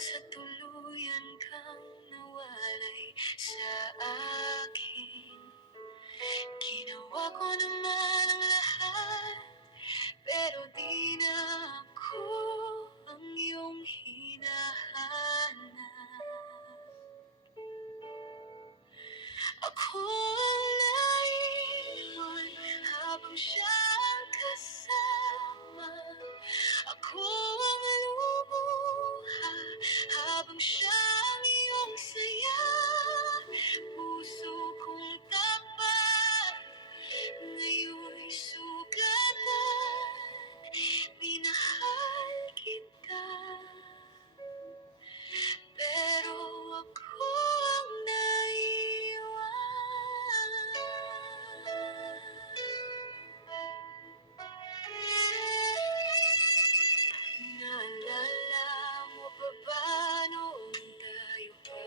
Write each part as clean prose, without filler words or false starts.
sa tuluyan kang nawalay sa akin. Ginawa ko naman ang lahat, pero di na ako ang iyong hinahanap. Ako ang naiwan habang siyang kasama. Ako ang lumuha habang siyang iyong saya. Puso kong tapat, ngayon'y sugatan. Minahal kita, pero ako ang naiwan. Naalala mo pa ba noong tayo pa?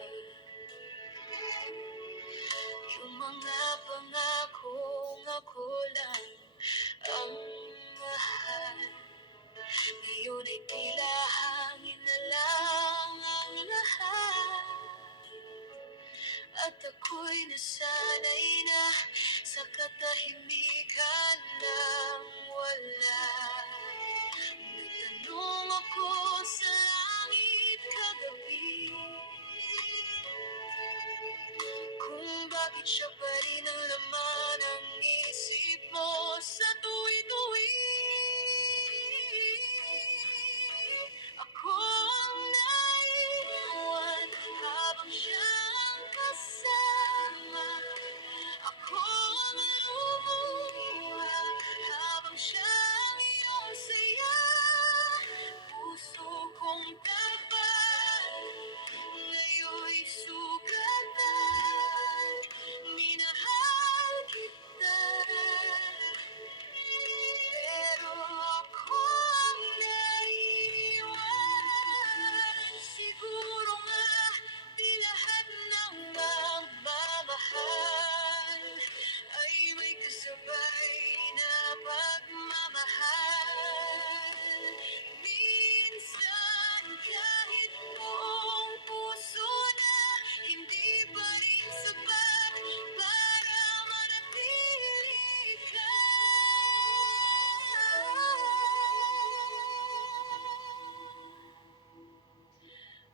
Yung mga pangakong ako lang ang mahal. Ngayon ay tila hangin na lang ang lahat. At ako'y nasanay na sa katahimikan ng wala. Nagtanong ako sa langit kagabi kung bakit siya pa rin ang laman ng isip mo sa tuwi-tuwi. Ako ang naiwan habang siyang kasama. Ako ang lumuha habang siyang iyong saya. Puso kong tapat, ngayon'y sugatan. Minahal kita, pero ako ang naiwan. Siguro nga di lahat ng magmamahal ay may kasabay na pagmamahal. Minsan kahit buong puso na, hindi pa rin sapat para manatili ka.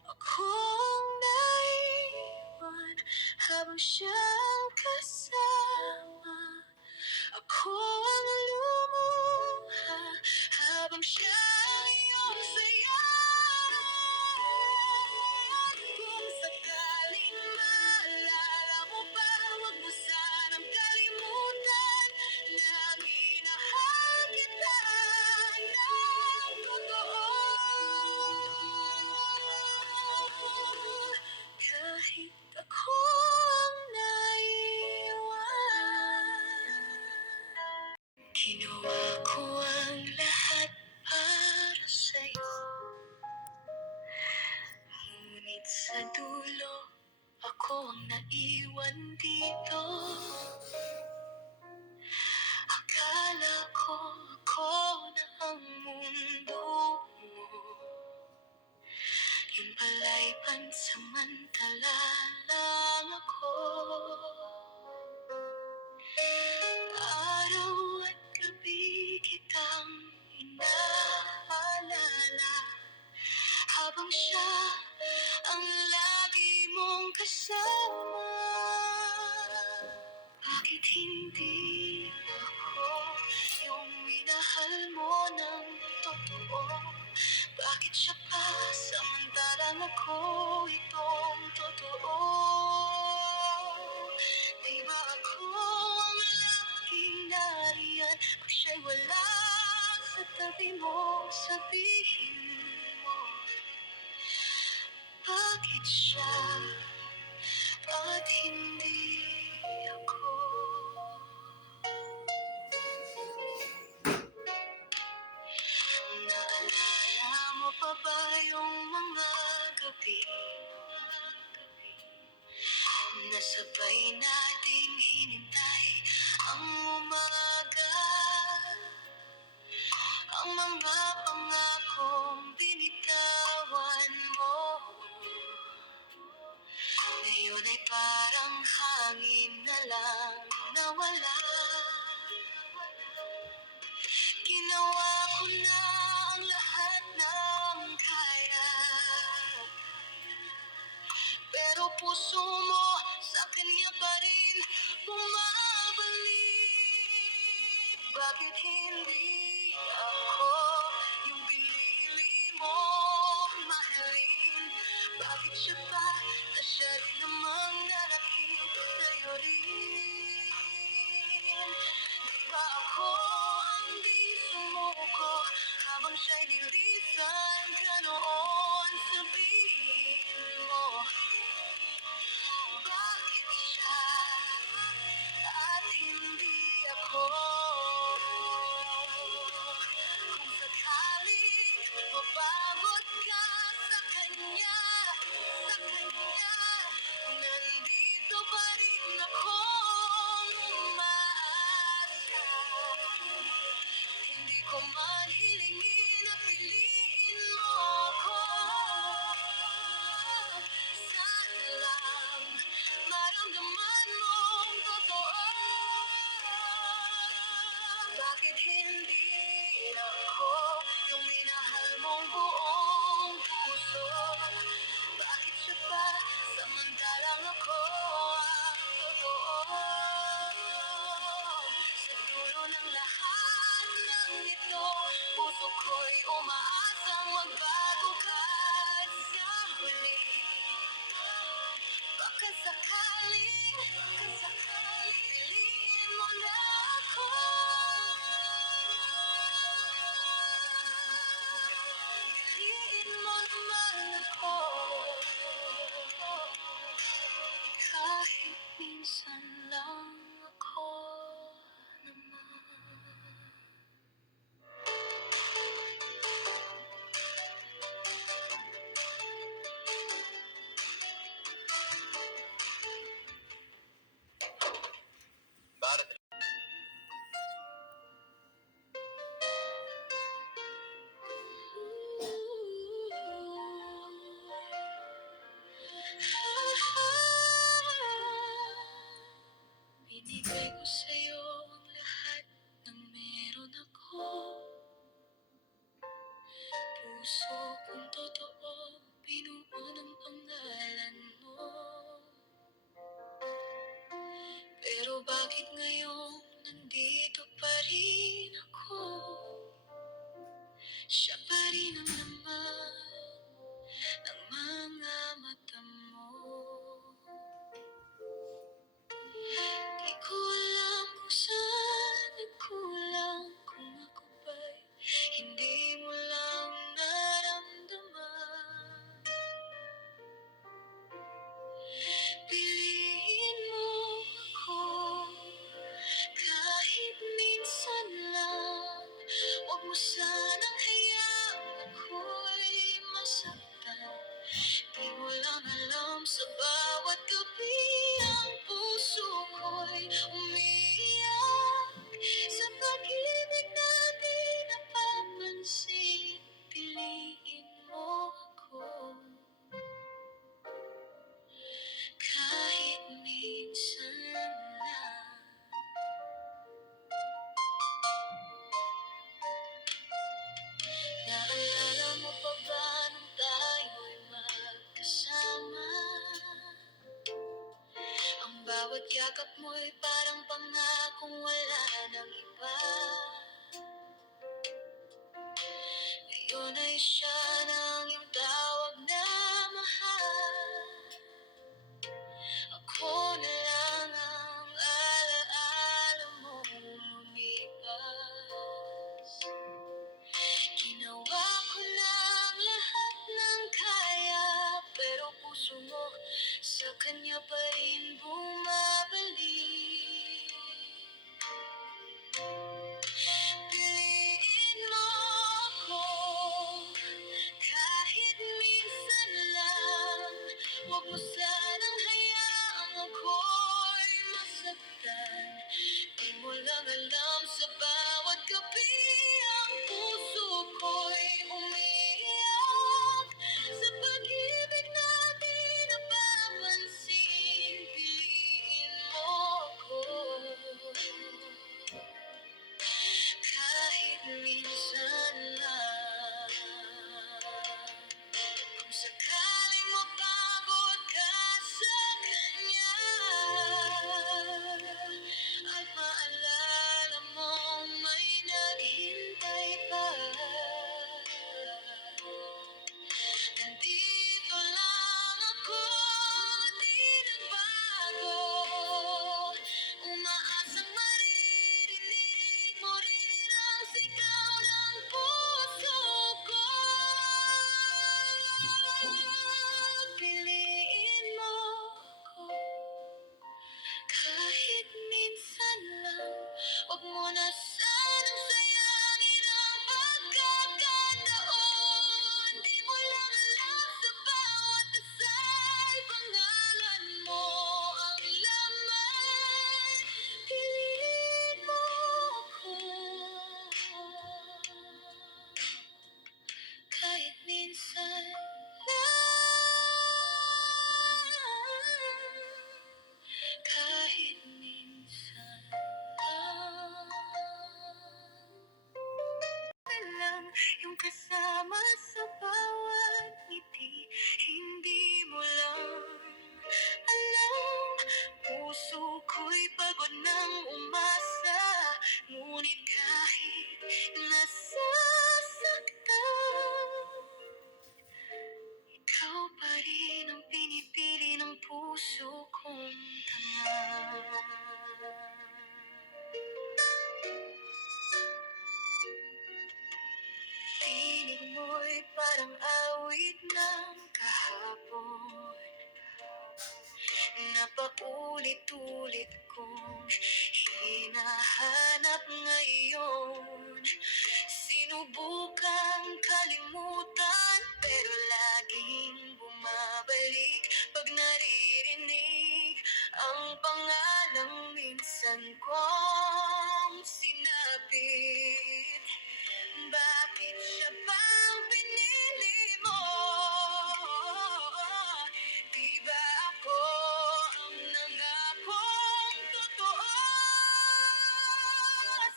Akong naiwan habang siyang kasama. Ako ang lumuha habang siyang iyong saya. Kung sakaling maalala mo pa, huwag mo sanang kalimutan na minahal kita ng totoo. Kahit ako ang naiwan, ginawa ko ang lahat para sa'yo. Ngunit sa dulo, ako ang naiwan dito. Akala ko ako na ang mundo mo. Yun pala'y pansamantala lang ako. Araw at gabi kitang inaalala, habang siya ang lagi mong kasama. Bakit hindi ako yung minahal mo ng totoo? Bakit siya pa samantalang ako itong totoo? Di ba ako ang laging nariyan pag siya'y wala sa tabi mo? Sabihin mo, bakit siya at hindi ako? Naalala mo pa ba yung mga gabi na sabay nating hinintay ang umaga? Ang mga pangakong binitawan mo, Nililisan ka noon, sabihin mo bakit siya at hindi ako? Kung sakaling mababot ka sa kanya, nandito pa rin akong umaasa. Hindi ko man hilingin na piliin mo ako. Sana lang maramdaman mong totoo. Bakit hindi ako yung minahal mong buong puso? Bakit siya pa samantalang ako ang totoo? Sa dulo ng lahat ng ito, puso ko'y umaasang magbago ka sa huli. Baka sakaling piliin mo na ako. Piliin mo naman ako. Kahit minsan lang ako naman. Binigay ko sa'yo ang lahat ng meron ako. Puso kong totoo, binuo ng pangalan mo. Pero bakit ngayon nandito pa rin ako? Siya pa rin ang laman ng mga mata mo. Di ko alam kung saan nagkulang, kung ako ba'y hindi mo lang naramdaman. Piliin mo ako kahit minsan lang. Huwag mo sanang hayaan ako'y masaktan. Di mo lang alam, sa bawat gabi ang puso ko'y umiiyak. Sa pag-ibig na di napapansin, piliin mo ako kahit minsan lang. Naalala mo pa ba nung tayo'y magkasama? Ang bawat yakap mo'y parang pangakong wala nang iba. Ngayon ay siya nang iyong tawag na mahal. Ako na lang ang alaala mong lumipas. Ginawa ko lang lahat ng kaya, pero puso mo sa kanya pa rin bumabalik. kasama sa bawat ngiti. Hindi mo lang alam, puso ko'y pagod ng umasa. Ngunit kahit nasasaktan, ikaw pa rin ang pinipili ng puso kong tanga. Tinig mo'y parang awit ng kahapon na paulit-ulit kong hinahanap ngayon. Sinubukang kalimutan pero laging bumabalik pag naririnig ang pangalang minsan kong sinapit. Bakit siya bang pinili mo? Di ba ako ang nangakong totoo?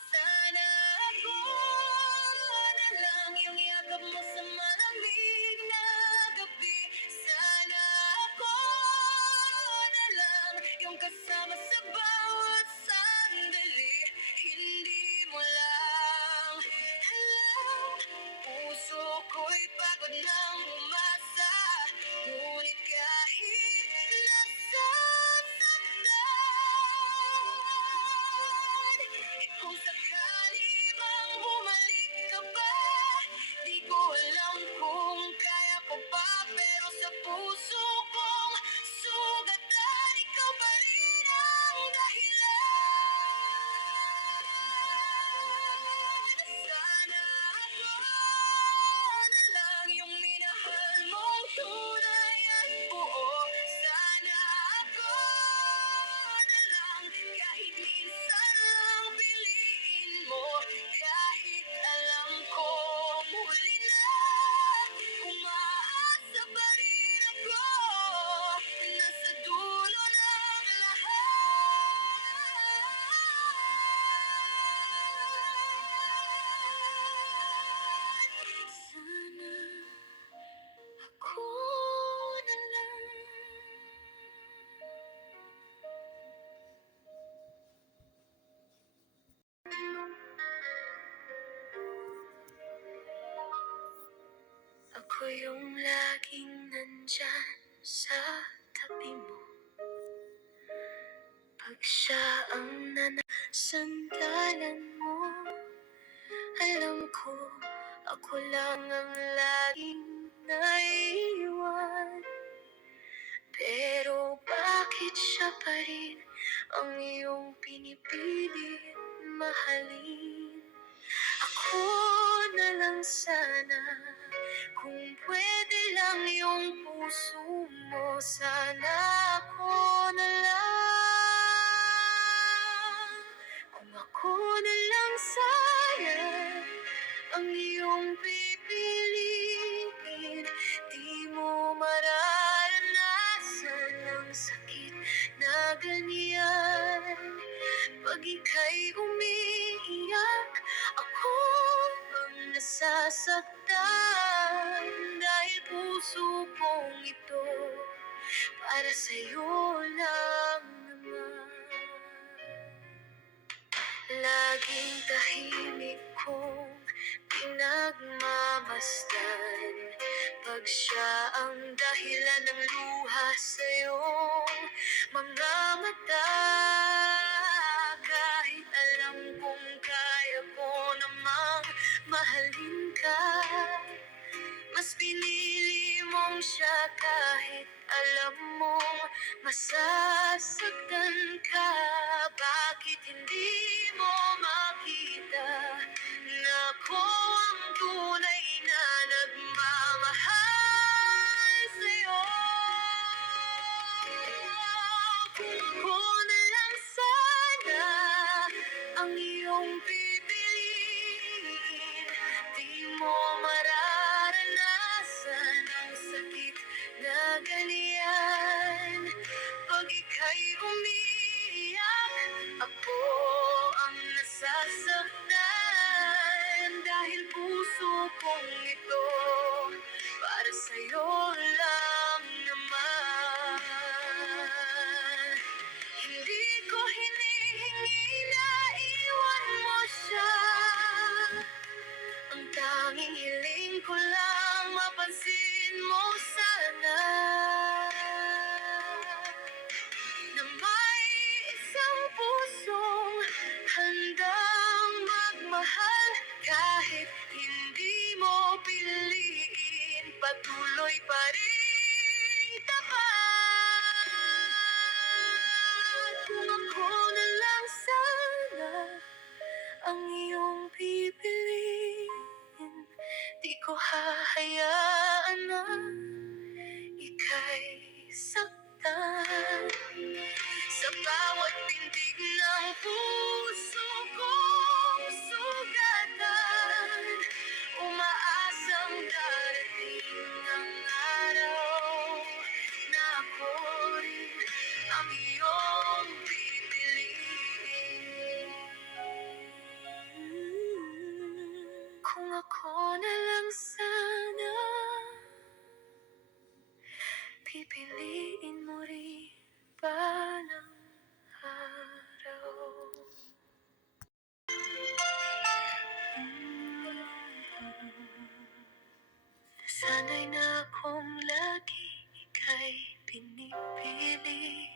Sana ako na lang yung yakap mo sa malamig na gabi. Sana ako na lang yung kasama sa bawat sandali. Hindi mo lang alam, puso ko'y pagod ng umasa. Ngunit kahit nasasaktan, kung sakali bang bumalik ka ba, di ko alam kung kaya ko pa. Pero sa puso kong sugatan, ikaw pa rin ang dahilan. Sana ako na lang yung minahal mong tunay at buo. Sana ako na lang kahit minsan lang piliin mo. Kahit alam ko muli na, umaasa pa rin ako na sa dulo ng lahat, sana ako na lang. Ako yung laging nandyan sa tabi mo. Pag siya ang sandalan mo, alam ko ako lang ang laging naiiwan. Pero bakit siya pa rin ang iyong pinipilit mahalin? Ako na lang sana, kung pwede lang yung puso mo. Sana ako na lang, kung ako na lang sana ang iyong pipiliin. Di mo mararanasan ang sakit na ganyan. Pag ika'y umiiyak, ako ang nasasaktan. Dahil puso kong ito para sa'yo lang naman. Laging tahimik kong pinagmamasdan pag siya ang dahilan ng luha sa iyong mga mata. Kahit alam kong kaya ko namang mahalin ka, mas pinili mong siya kahit alam mong masasaktan ka. Bakit hindi mo makita na ako ang tunay na nagmamahal sa'yo? Kung ako na lang sana ang iyong pipiliin, di mo mararanasan ang sakit na ganyan. Pag ika'y umiiyak, ako patuloy pa rin tapat. Kung ako na lang sana ang iyong pipiliin, di ko hahayaan na ika'y saktan. Sa bawat pintig ng puso kong sugatan, umaasang darating ang araw na ako rin ang iyong pipiliin. Kung ako na lang sana, pipiliin mo rin ba ng araw? Nasanay na akong lagi ika'y pinipili,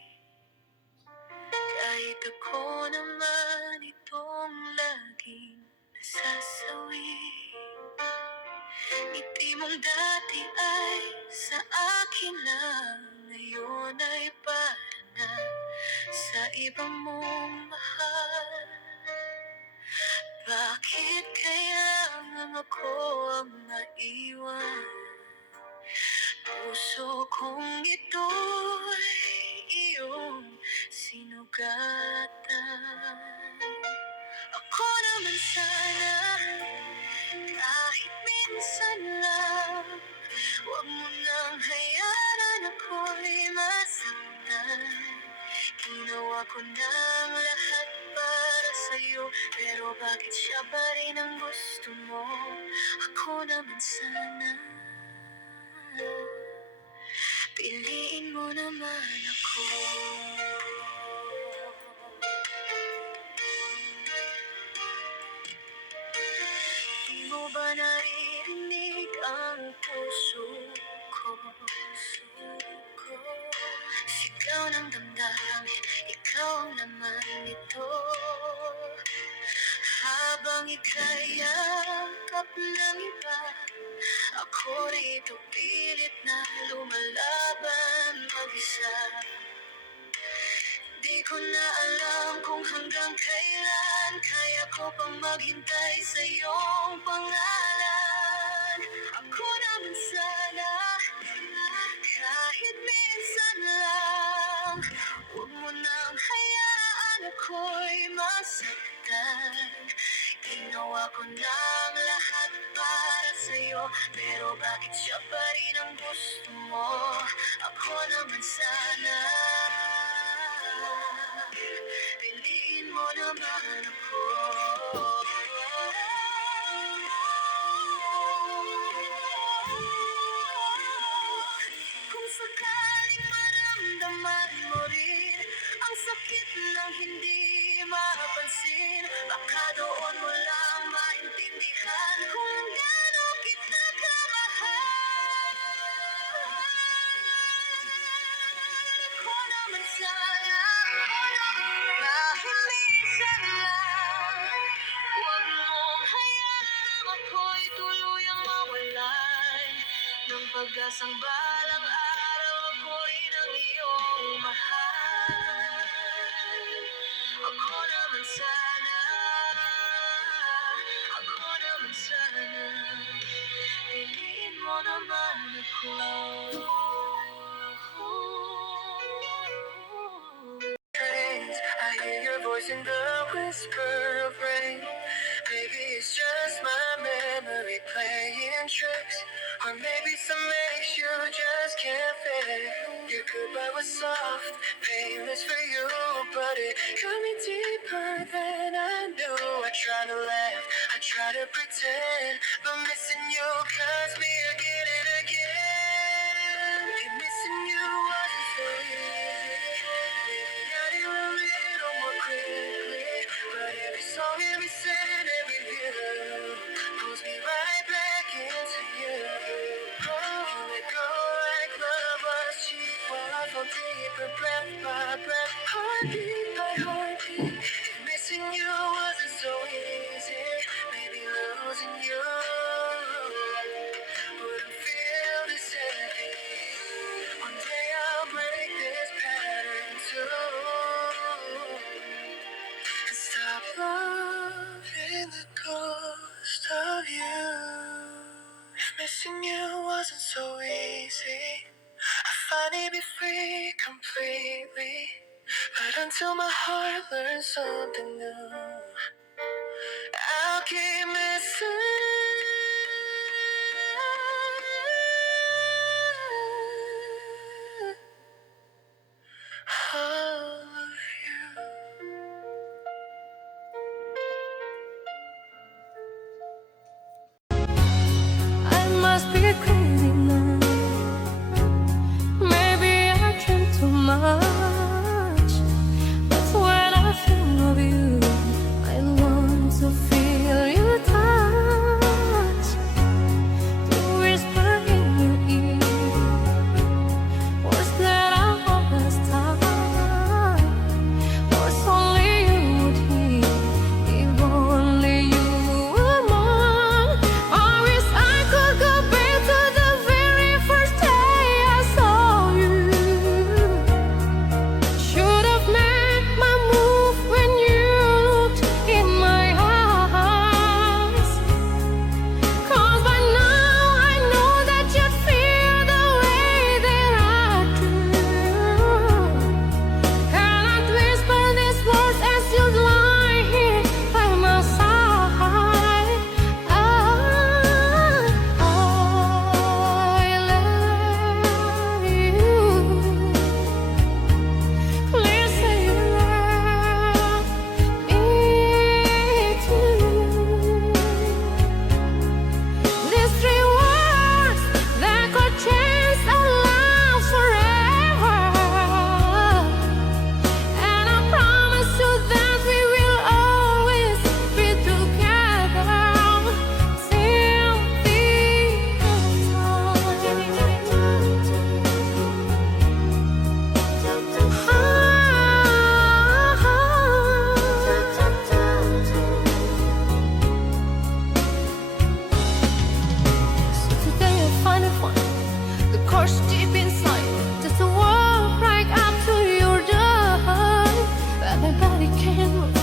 kahit ako naman itong laging nasasawi. Ngiti mong dati ay sa akin lang, ngayon ay para na sa ibang mong mahal. Bakit kaya nang ako ang naiwan? Puso kong ito'y iyong sinugatan. Ako naman sana, kahit minsan lang, huwag mo nang hayaan ako'y masaktan. Ginawa ko ng lahat para sa'yo, pero bakit siya pa rin ang gusto mo? Ako naman sana, piliin mo naman ako. Di mo ba naririnig ang puso ko? Sigaw ng damdamin, ikaw ang laman nito. Habang ika'y yakap ng iba, ako rito pilit na lumalaban mag-isa. Di ko na alam kung hanggang kailan kaya ko pang maghintay sa iyong pangalan. Ako naman sana, kahit minsan lang, huwag mo nang hayaan ako'y masaktan. Ginawa ko ng lahat para sa'yo, pero bakit siya pa rin ang gusto mo? Ako naman sana, piliin mo naman ako. Kung sakaling maramdaman mo rin ang sakit ng hindi mapansin, baka doon mo lang maintindihan kung gaano kita kamahal. Ako naman sana, kahit minsan lang, huwag mong hayaan ako'y tuluyang mawalan ng pag-asang balang araw ako rin ang iyong mahal. Ako naman sana, ako naman sana, piliin mo naman ako. I hear your voice in the whisper of rain. Maybe it's just my memory playing tricks, or maybe some eggs you just can't fit. Your goodbye was soft, painless for you, but it cut me deeper than I knew. I try to laugh, I try to pretend, but missing you cuts me again and again. And missing you wasn't so easy. Maybe I did a little more quickly, but every song, every scent, every view pulls me right back into you. Oh, you let go like love was cheap, while I fall deeper, breath by breath, heartbeat by heartbeat. And missing you wasn't so easy. Maybe losing you wouldn't feel the Missing you wasn't so easy. I finally be free completely. But until my heart learns something new, I'll keep missing all of you. I must be crazy now. Maybe I drink too much. But when I think of you, I long to feel your touch, to whisper in your ear words that I always thought was only you would hear. If only you were mine. I wish I could go back to the very first day I saw you. Should have made my move when you looked in my eyes. 'Cause by now I know that you'd feel the way that I do. And I'd whisper these words as you'd lie here by my side. I love you. Please say you love me too. These three words that could change our lives forever. And I promise you that we will always be together till the end So today I find it fun, the course deep inside, just to walk right up to your door. But my body can't move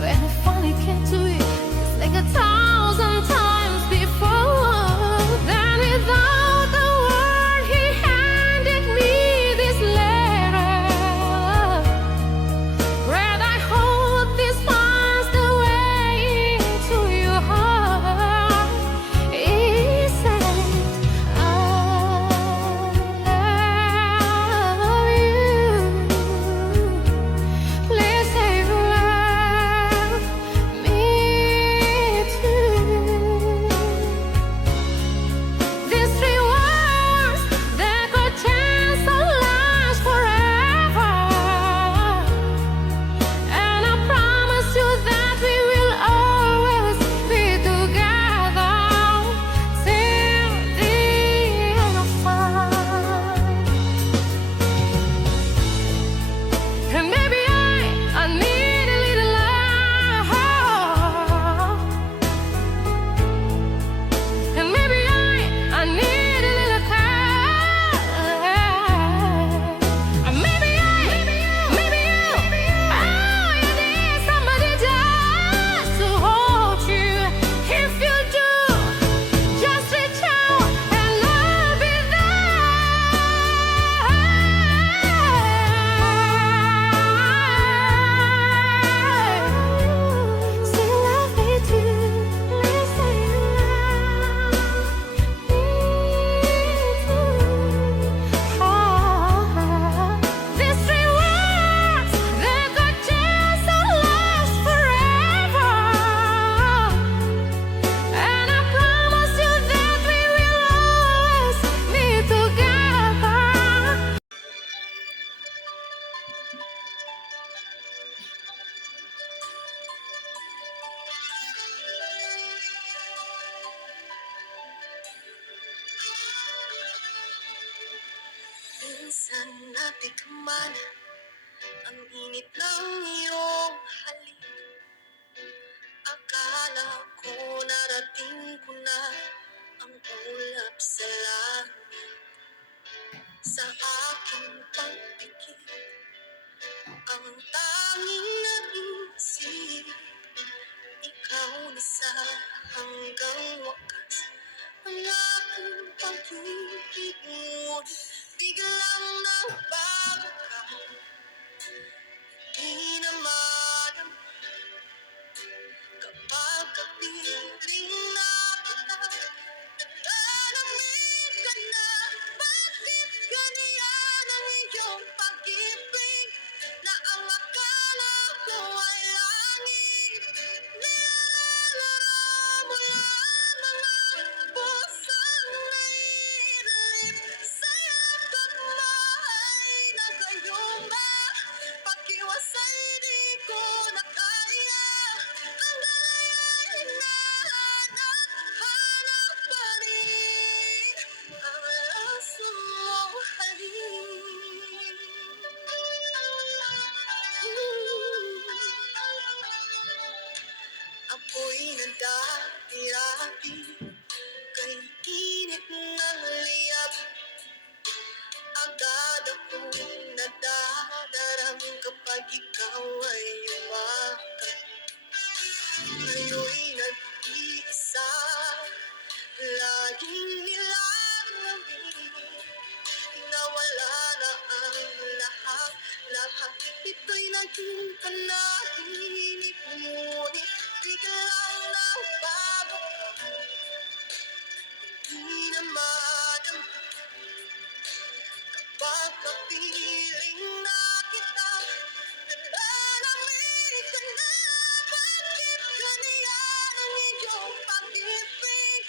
when I finally get to it. It's like 1,000 times before. Then without a word, he handed me this letter. Read, I hope this finds the way into your heart. He said, I love you. Please say you love me too. These three words that could change our lives forever. And I promise you that we will always be together till the end of time. And maybe I need a little love. And maybe I need a little care. And maybe you need somebody just to hold you. If you do, just reach out and I'll be there. Say you love me too. Please say you love me too. These three words that could change our lives forever. And I promise you that we will always be together. Minsan natikman ang init ng iyong halik. Akala ko narating ko na ang ulap sa langit. Sa aking pagpikit, ang tanging naisip, ikaw na sa hanggang wakas ang aking tahimik, ngunit biglang nagbago ka. Di na madam kapag kapiling na kita. Nalalamig ka na, bakit ganyan ang iyong pag-ibig? Na ang akala ko ay langit, nilalaro mo lamang ang pusong naiinip. Sa yakap mo ay nagayuma, pag-iwasay di ko na kaya. Hanggang ngayon hinahanap-hanap pa rin ang laso mong halik. Ako'y nagdadirapi kay init ng liyab. Agad akong nadadarang kapag ikaw ay umakap. Ngayon'y nag-iisa, laging nilalamig. Nawala na ang lahat, lahat ito'y naging panahimik. Ngunit biglang nagbago ka, di na madam pagkapiling na kita. Nalalamig ka na, bakit ganyan ang iyong pag-ibig?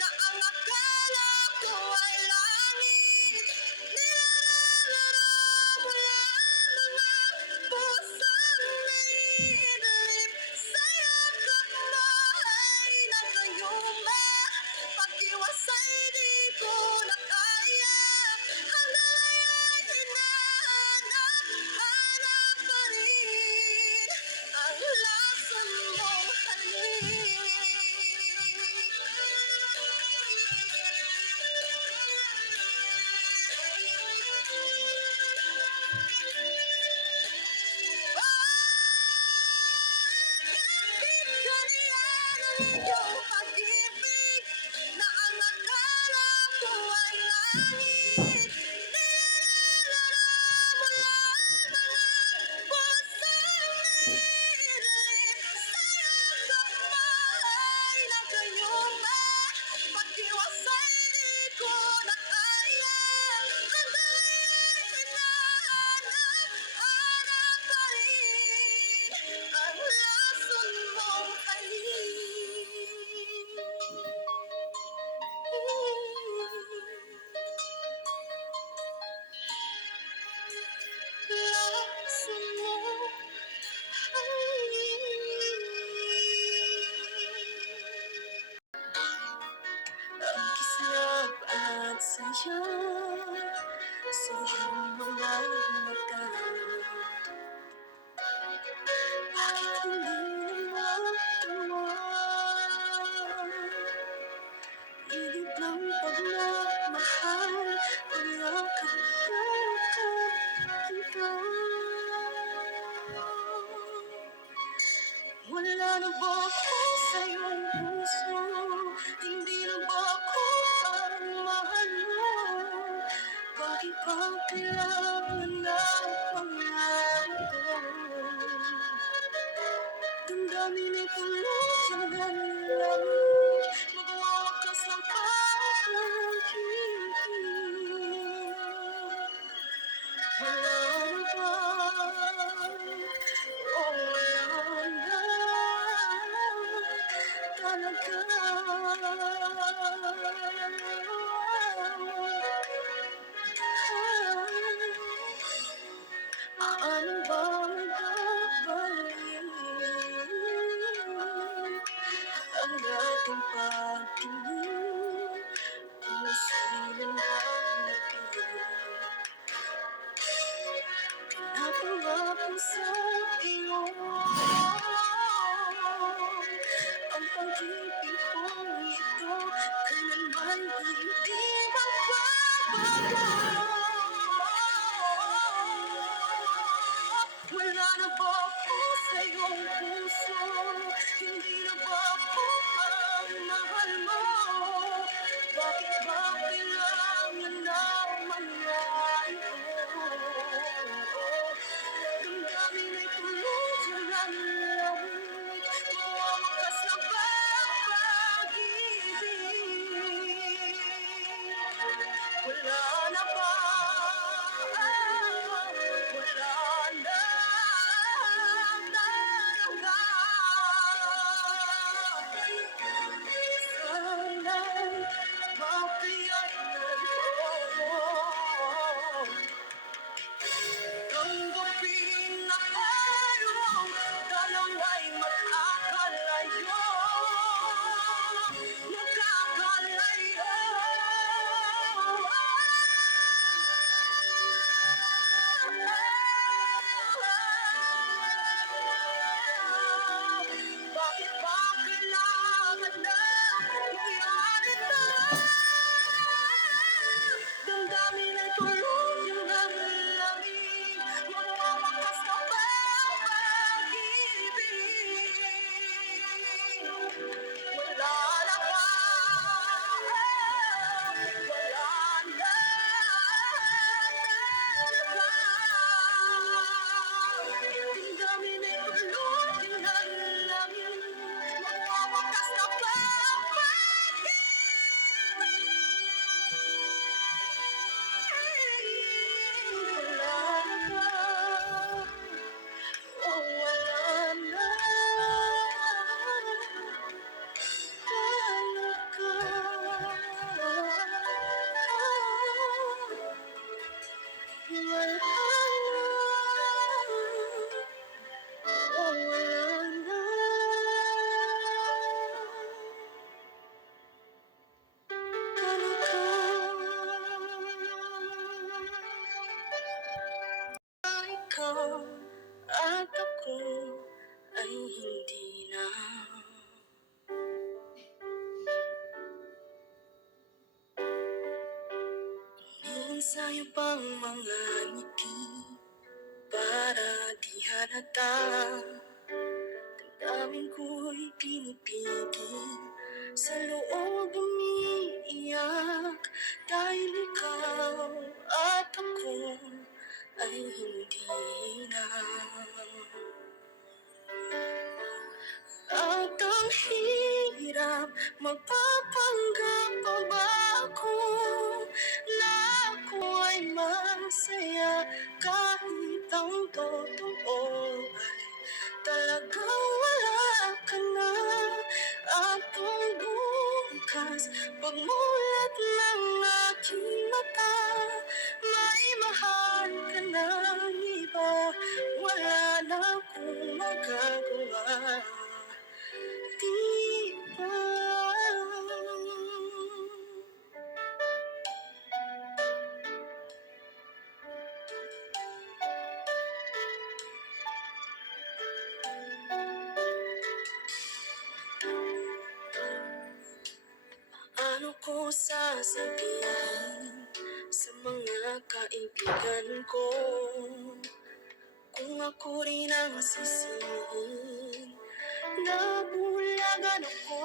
Na ang akala ko ay langit, nilalaro mo lamang ang pusong naiinip. Sa yakap mo ay nagayuma, pag-iwasay di ko na kaya. Hanggang ngayon hinahanap-hanap pa rin ang lason mong halik. Bakit ganyan ang iyong pag-ibig? Na ang akala ko ay langit, nilalaro mo lamang ang pusong naiinip. Sa yakap mo ay nagayuma, pag-iwasay di ko na kaya. Hanggang ngayon hinahanap-hanap pa rin ang lason mong halik. Lason mong halik. Ang kislap at saya sa iyong mga mata. Bakit hindi mo tawag? Ihip ng pagmamahal, pagkakap kita. Wala na ba ako sa iyong puso? Hindi na ba ako ang mahal mo? Bakit ba kailangan na pangarap ko? sa'yo pang mga ngiti para di halata. Damdamin ko'y pinipigil, sa loob umiiyak, dahil ikaw at ako ay hindi na. At ang hirap, magpapanggap pa ba ako na ako ay masaya kahit ang totoo ay talagang wala ka na. At kung bukas, pagmulat ng aking mata, may mahal ka ng iba, wala na akong magagawa. Di ba? Ano ko sasabihin sa mga kaibigan ko kung ako rin ang sisihin? Nabulagan ako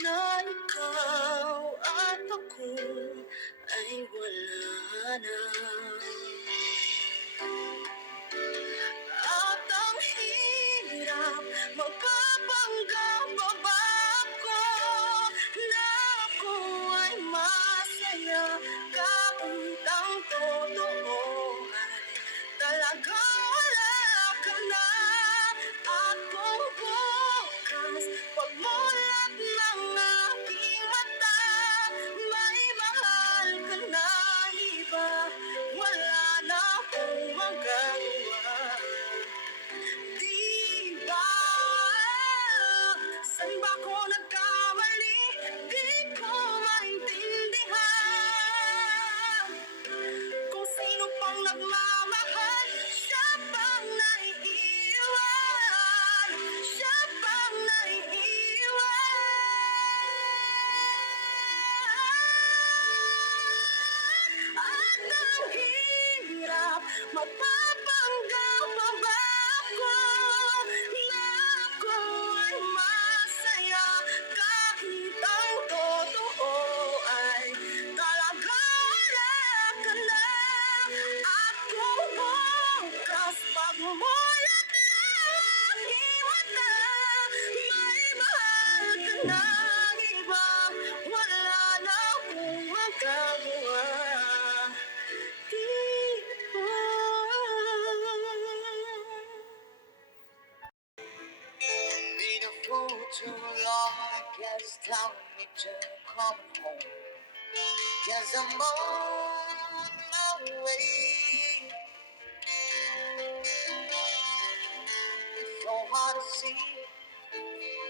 na ikaw at ako ay wala na. At ang hirap, magpapanggap pa ba ako na ako ay masaya kahit ang totoo ay talagang wala ka na. At kung bukas, pagmulat ng aking mata, may mahal ka na iba, wala na akong magagawa. Di ba? Saan ba ko nagkamali? Di ko maintindihan. Kung sino pang nagmamahal, siya pang naiiwan. Siya pang naiiwan. At ang hirap, mapapanggap pa ba ako na ako ay masaya kahit ang totoo ay talagang wala ka na. At kung bukas, pagmulat ng aking mata, may mahal ka ng iba, wala na akong magagawa. Been a fool too long, I guess time me to come home. Guess I'm on my way. It's so hard to see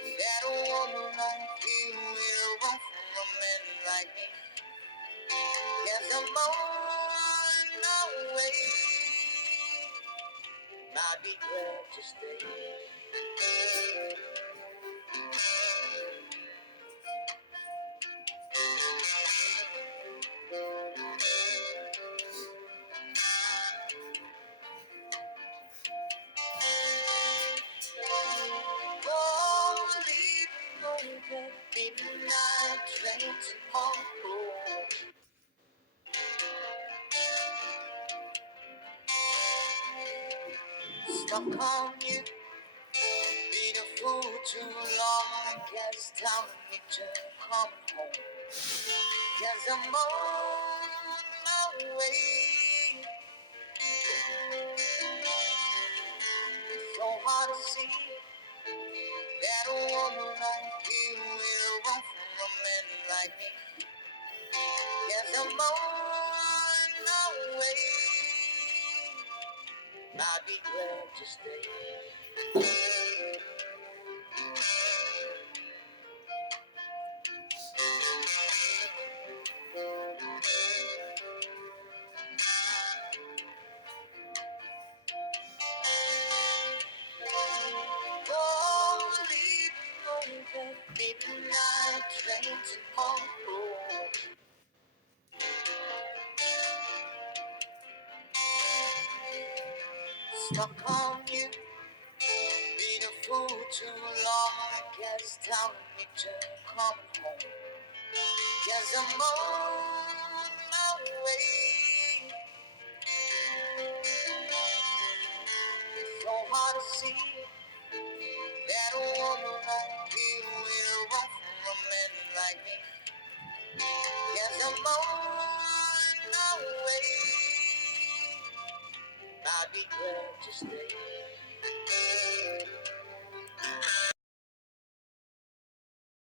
that a woman like you will run from a man like me. Guess I'm on my way. Might be glad to stay. Oh, leaving over midnight train tomorrow. Stuck on you, been a fool too long. I guess time me to come home. Guess I'm on my way. It's so hard to see that a woman like you will run from a man like me. Guess I'm on my way. Might be glad to stay. Oh, leaving over midnight train tomorrow. stuck on you. Been a fool too long. I guess time for me to come home. Yes, I'm on my way. It's so hard to see that a woman like you will run from a man like me. Yes, I'm on my way. I'd be glad to stay.